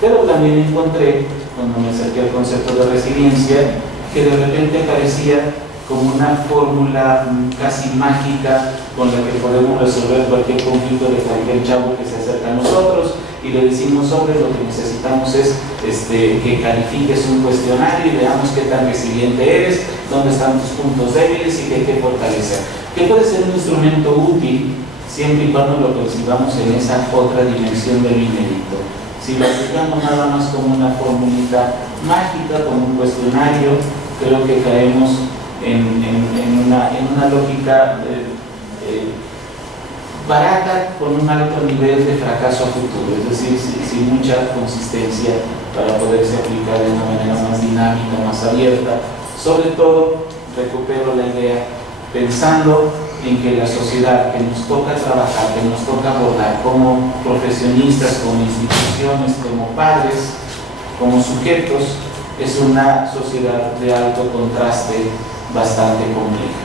Pero también encontré, cuando me acerqué al concepto de resiliencia, que de repente parecía como una fórmula casi mágica con la que podemos resolver cualquier conflicto de cualquier chavo que se acerca a nosotros y le decimos: hombre, lo que necesitamos es que califiques un cuestionario y veamos qué tan resiliente eres, dónde están tus puntos débiles y qué hay que fortalecer. Que puede ser un instrumento útil siempre y cuando lo percibamos en esa otra dimensión del inédito. Si lo aplicamos nada más como una formulita mágica, como un cuestionario, creo que caemos en una lógica barata con un alto nivel de fracaso a futuro, es decir, sin mucha consistencia para poderse aplicar de una manera más dinámica, más abierta. Sobre todo, recupero la idea pensando en que la sociedad que nos toca trabajar, que nos toca abordar como profesionistas, como instituciones, como padres, como sujetos, es una sociedad de alto contraste bastante compleja.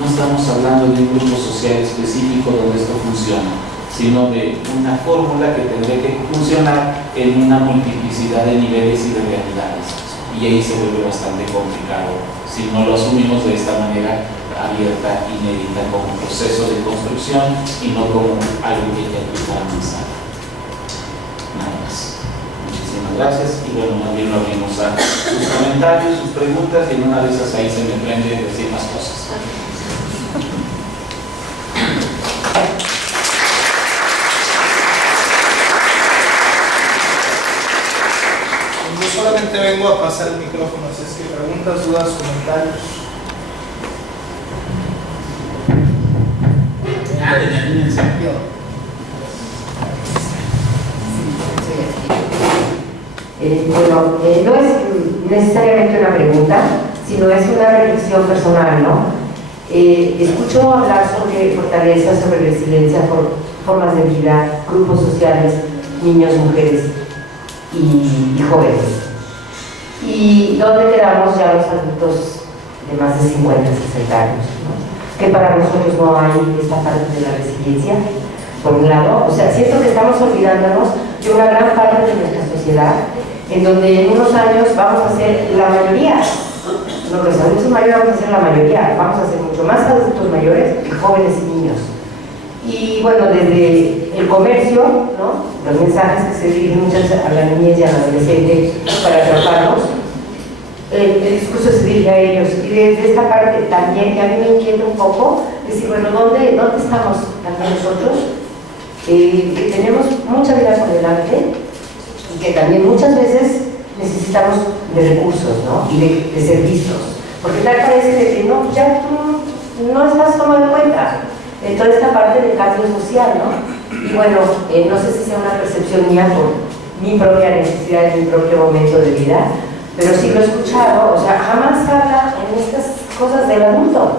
No estamos hablando de un grupo social específico donde esto funciona, sino de una fórmula que tendría que funcionar en una multiplicidad de niveles y de realidades. Y ahí se vuelve bastante complicado si no lo asumimos de esta manera abierta, inédita, como un proceso de construcción y no como algo que hay que aplicar a pensar. Nada más. Muchísimas gracias y bueno, más bien lo abrimos a sus comentarios, sus preguntas y en una de esas ahí se me prende decir más cosas. Yo solamente vengo a pasar el micrófono, así es que preguntas, dudas, comentarios. Bueno, no es necesariamente una pregunta, sino es una reflexión personal, ¿no? Escucho hablar sobre fortaleza, sobre resiliencia, formas de vida, grupos sociales, niños, mujeres y jóvenes. ¿Y dónde quedamos ya los adultos de más de 50, 60 años, ¿no? Que para nosotros no hay esta parte de la resiliencia, por un lado. O sea, siento que estamos olvidándonos de una gran parte de nuestra sociedad, en donde en unos años vamos a ser la mayoría. No, los adultos mayores vamos a ser la mayoría, vamos a ser mucho más adultos mayores que jóvenes y niños. Y bueno, desde el comercio, ¿no? Los mensajes que se dirigen muchas a la niñez y a la adolescente para atraparlos, el discurso se dirige a ellos. Y desde esta parte también, que a mí me inquieta un poco, decir, bueno, ¿dónde estamos también nosotros? Que tenemos mucha vida por delante y que también muchas veces necesitamos de recursos, ¿no? Y de ser vistos. Porque tal parece de que no, ya tú no estás tomando en cuenta de toda esta parte del cambio social, ¿no? Y bueno, no sé si sea una percepción mía por mi propia necesidad en mi propio momento de vida, pero sí lo he escuchado, o sea, jamás habla en estas cosas del adulto.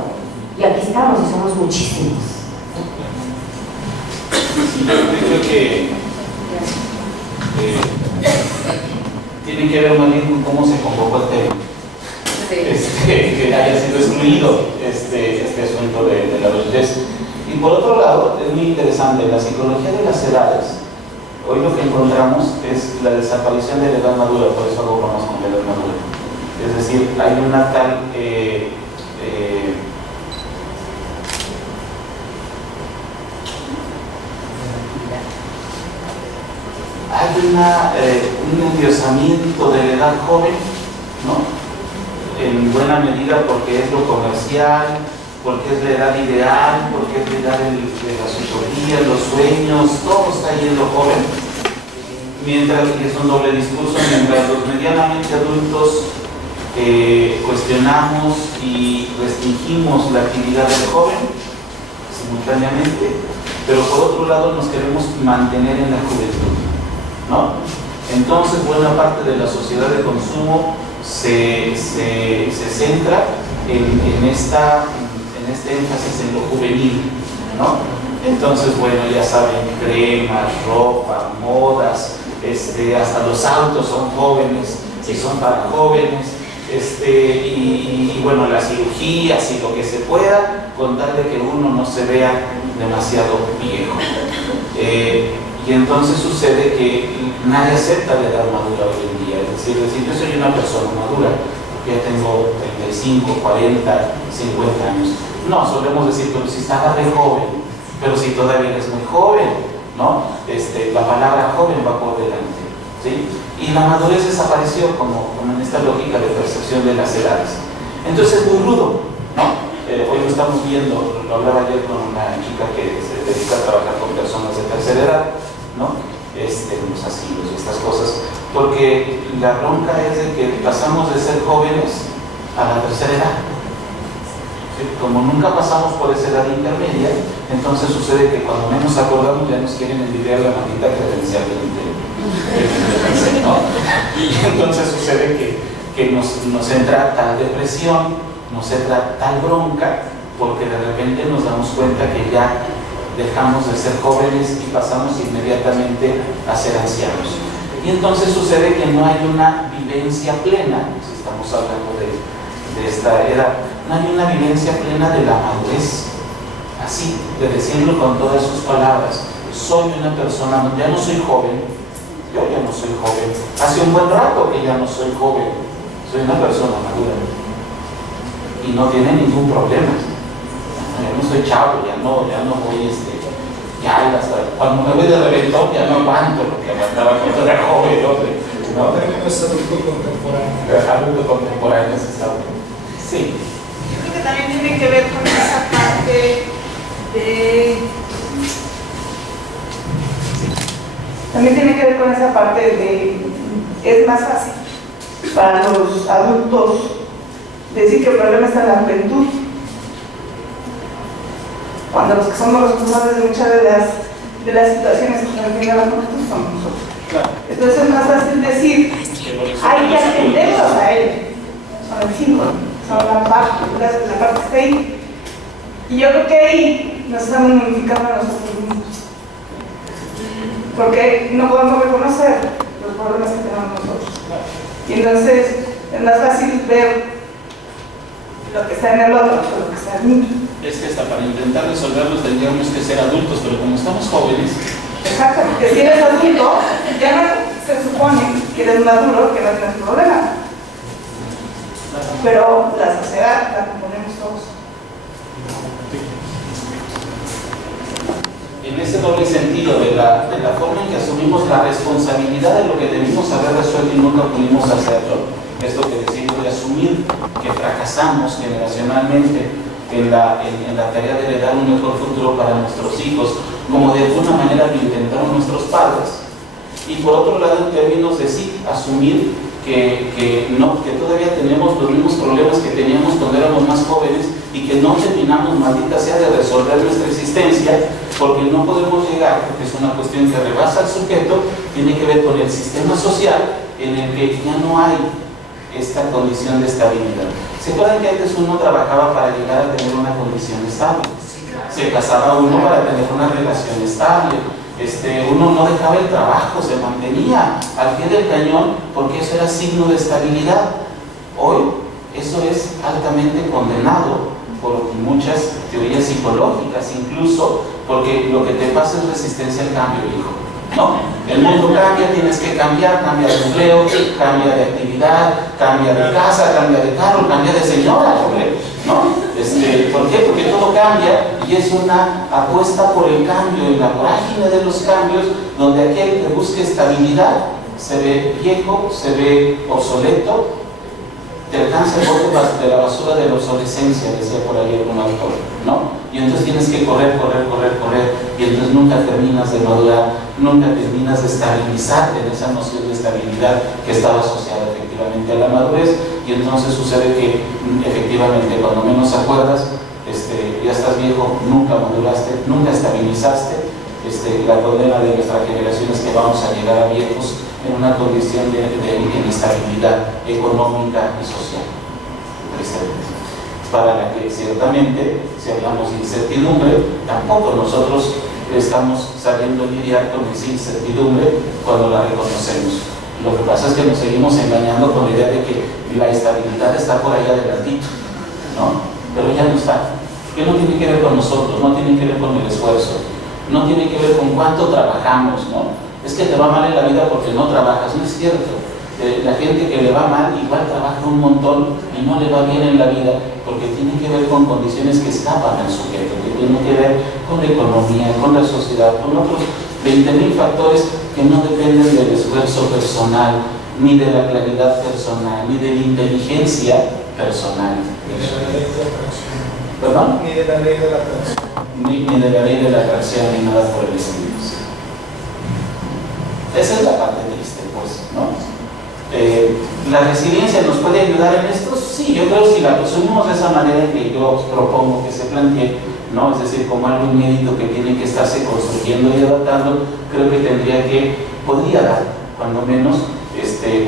Y aquí estamos y somos muchísimos. Sí, yo creo que tiene que ver más bien con cómo se convocó el tema. Sí. Que haya sido excluido este asunto de la adultez. Y por otro lado, es muy interesante, la psicología de las edades, hoy lo que encontramos es la desaparición de la edad madura, por eso hago bromas con la edad madura. Es decir, hay una tal hay un endiosamiento de la edad joven, ¿no? En buena medida porque es lo comercial, porque es la edad ideal, porque es la edad de las utopías, los sueños, todo está ahí en lo joven. Mientras, y es un doble discurso, mientras los medianamente adultos cuestionamos y restringimos la actividad del joven simultáneamente, pero por otro lado nos queremos mantener en la juventud, ¿no? Entonces buena parte de la sociedad de consumo se centra en este énfasis en lo juvenil, ¿no? Entonces, bueno, ya saben, cremas, ropa, modas, hasta los autos son jóvenes y son para jóvenes, y bueno, las cirugías y lo que se pueda, con tal de que uno no se vea demasiado viejo. Y entonces sucede que nadie acepta la edad madura hoy en día. Es decir, yo soy una persona madura, ya tengo 35, 40, 50 años. No, solemos decir, pero si estaba re joven, pero si todavía eres muy joven, ¿no? La palabra joven va por delante, ¿sí? Y la madurez desapareció como en esta lógica de percepción de las edades. Entonces es muy rudo, ¿no? Hoy lo estamos viendo, lo hablaba ayer con una chica que se dedica a trabajar con personas de tercera edad, ¿no? Los asilos y estas cosas, porque la bronca es de que pasamos de ser jóvenes a la tercera edad. ¿Sí? Como nunca pasamos por esa edad intermedia, entonces sucede que cuando menos acordamos ya nos quieren envidiar la maldita credencial ¿no? Y entonces sucede que nos entra tal depresión, nos entra tal bronca, porque de repente nos damos cuenta que ya dejamos de ser jóvenes y pasamos inmediatamente a ser ancianos. Y entonces sucede que no hay una vivencia plena, si estamos hablando de esta edad, no hay una vivencia plena de la madurez, así, de decirlo con todas sus palabras. Soy una persona, ya no soy joven, yo ya no soy joven, hace un buen rato que ya no soy joven, soy una persona madura y no tiene ningún problema. Ya no soy chavo, ya no voy ya hasta cuando me voy de reventón ya no aguanto lo que aguantaba cuando era joven, ¿no? Término es adulto contemporáneo. Adulto contemporáneo es estado. Sí. Yo creo que también tiene que ver con esa parte de... También tiene que ver con esa parte de... Es más fácil para los adultos decir que el problema está en la juventud, cuando los que somos responsables de muchas de las situaciones que nos vienen a la juventud somos nosotros. Claro. Entonces es más fácil decir, hay que atenderlos a ellos, son el símbolo, son la parte que está ahí. Y yo creo que ahí nos estamos modificando a nosotros mismos, porque no podemos reconocer los problemas que tenemos nosotros. Y entonces es más fácil ver lo que está en el otro que lo que está en mí. Es que hasta para intentar resolverlos tendríamos que ser adultos, pero como estamos jóvenes. Exacto, porque si eres adulto, ya no se supone que eres maduro, que no tienes problema. Pero la sociedad la componemos todos. En ese doble sentido de la forma en que asumimos la responsabilidad de lo que debimos haber resuelto y nunca pudimos hacerlo, es lo que decimos de asumir que fracasamos generacionalmente en la tarea de heredar un mejor futuro para nuestros hijos, como de alguna manera lo intentaron nuestros padres. Y por otro lado, en términos de sí, asumir que todavía tenemos los mismos problemas que teníamos cuando éramos más jóvenes y que no terminamos, maldita sea, de resolver nuestra existencia, porque no podemos llegar, porque es una cuestión que rebasa al sujeto, tiene que ver con el sistema social en el que ya no hay esta condición de estabilidad. ¿Se acuerdan que antes uno trabajaba para llegar a tener una condición estable? Se casaba uno para tener una relación estable. Uno no dejaba el trabajo, se mantenía al pie del cañón porque eso era signo de estabilidad. Hoy eso es altamente condenado por muchas teorías psicológicas, incluso porque lo que te pasa es resistencia al cambio, hijo. ¿No? El mundo cambia, tienes que cambiar, cambia de empleo, cambia de actividad, cambia de casa, cambia de carro, cambia de señora, ¿no? ¿Por qué? Porque todo cambia y es una apuesta por el cambio, en la vorágine de los cambios, donde aquel que busque estabilidad se ve viejo, se ve obsoleto, te alcanza el bote de la basura de la obsolescencia, decía por ahí algún autor, ¿no? Y entonces tienes que correr, y entonces nunca terminas de madurar, nunca terminas de estabilizarte en esa noción de estabilidad que estaba asociada efectivamente a la madurez, y entonces sucede que efectivamente cuando menos acuerdas, ya estás viejo, nunca maduraste, nunca estabilizaste. La condena de nuestra generación es que vamos a llegar a viejos en una condición de inestabilidad económica y social, tristemente, para la que ciertamente, si hablamos de incertidumbre, tampoco nosotros estamos sabiendo lidiar con esa incertidumbre cuando la reconocemos. Lo que pasa es que nos seguimos engañando con la idea de que la estabilidad está por ahí adelantito, ¿no? Pero ya no está, que no tiene que ver con nosotros, no tiene que ver con el esfuerzo. no tiene que ver con cuánto trabajamos, ¿no? Es que te va mal en la vida porque no trabajas, no es cierto. La gente que le va mal igual trabaja un montón y no le va bien en la vida porque tiene que ver con condiciones que escapan al sujeto, que tiene que ver con la economía, con la sociedad, con otros 20.000 factores que no dependen del esfuerzo personal, ni de la claridad personal, ni de la inteligencia personal. ¿Perdón? Ni de la ley de la atracción. Ni de la ley de la atracción, ni nada por el estilo. Esa es la parte triste, pues, ¿no? ¿La resiliencia nos puede ayudar en esto? Sí, yo creo que si la resumimos de esa manera que yo propongo que se plantee, ¿no? Es decir, como algo inédito que tiene que estarse construyendo y adaptando, creo que podría dar, cuando menos,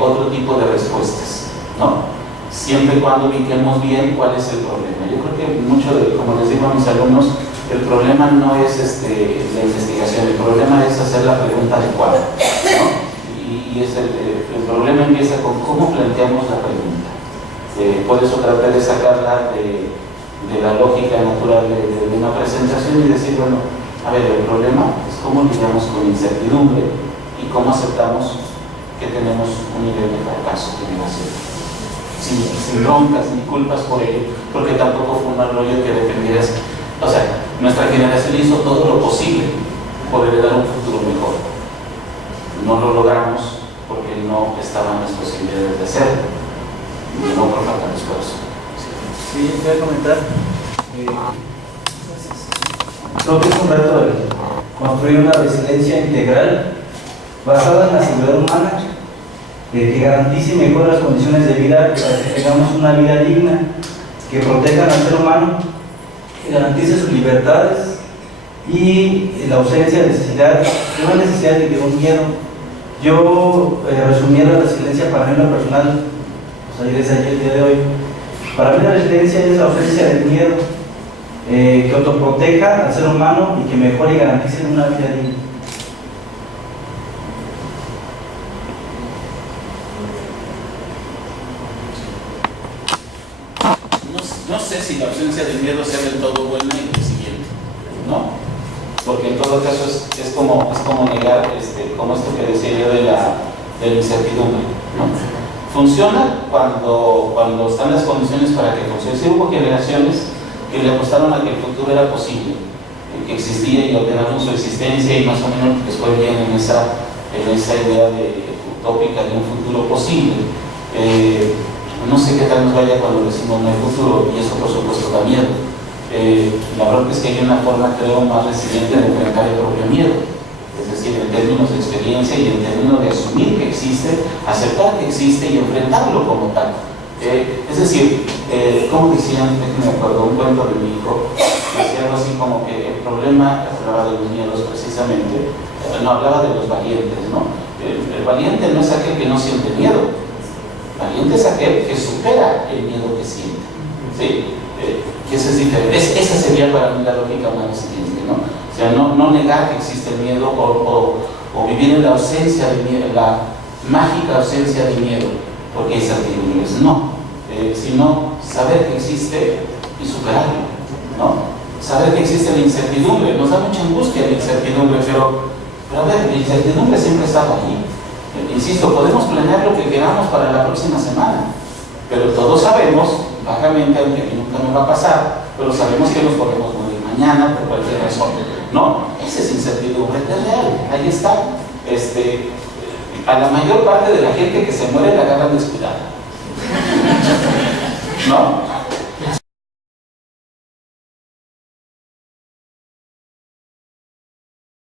otro tipo de respuestas, ¿no? Siempre y cuando ubiquemos bien cuál es el problema. Yo creo que mucho como les digo a mis alumnos, el problema no es la investigación, el problema es hacer la pregunta adecuada, ¿no? Y el problema empieza con cómo planteamos la pregunta. Por eso tratar de sacarla de la lógica natural de una presentación y decir, bueno, a ver, el problema es cómo lidiamos con incertidumbre y cómo aceptamos que tenemos un nivel de fracaso, de negación. Sin broncas ni culpas por ello, porque tampoco fue un mal rollo que dependieras. O sea, nuestra generación hizo todo lo posible por heredar un futuro mejor. No lo logramos porque no estaban las posibilidades de hacerlo, y no por falta de esfuerzo. Sí, voy a comentar. Creo que es un reto de construir una resiliencia integral basada en la seguridad humana, que garantice y mejore las condiciones de vida para que tengamos una vida digna, que protejan al ser humano, que garantice sus libertades y la ausencia de necesidad, no necesidad de un miedo. Yo resumí la resiliencia para mí en lo personal, pues ahí desde ayer, el día de hoy. Para mí la resiliencia es la ausencia del miedo, que autoproteja al ser humano y que mejore y garantice una vida digna. No sé si la ausencia del miedo sea del todo buena y resiliente, ¿no? Porque en todo caso es como negar, como esto que decía yo de la incertidumbre, ¿no? Funciona cuando están las condiciones para que funcione. Sí, hubo generaciones que le apostaron a que el futuro era posible, que existía y ordenaron su existencia y más o menos después vienen en esa idea utópica de un futuro posible. No sé qué tal nos vaya cuando decimos no hay futuro, y eso por supuesto da miedo. La verdad es que hay una forma, creo, más resiliente de enfrentar el propio miedo, es decir, en términos de experiencia y en términos de asumir que existe, aceptar que existe y enfrentarlo como tal. Es decir, como decían, me acuerdo un cuento de mi hijo, decía algo así como que el problema, hablaba de los miedos precisamente, no hablaba de los valientes, ¿no? El valiente no es aquel que no siente miedo. Valiente es aquel que supera el miedo que siente, ¿sí? Que eso es diferente. Esa sería para mí la lógica más resiliente, ¿no? O sea, no negar que existe el miedo o vivir en la ausencia de miedo, la mágica ausencia de miedo, porque hay incertidumbres, no. Sino saber que existe y superarlo, ¿no? Saber que existe la incertidumbre. Nos da mucha angustia la incertidumbre, pero a ver, la incertidumbre siempre estaba allí. Insisto, podemos planear lo que queramos para la próxima semana, pero todos sabemos, vagamente, aunque a mí nunca me va a pasar, pero sabemos que nos podemos morir mañana por cualquier razón, ¿no? Esa es incertidumbre, es real, ahí está. A la mayor parte de la gente que se muere la agarran descuidada, ¿no?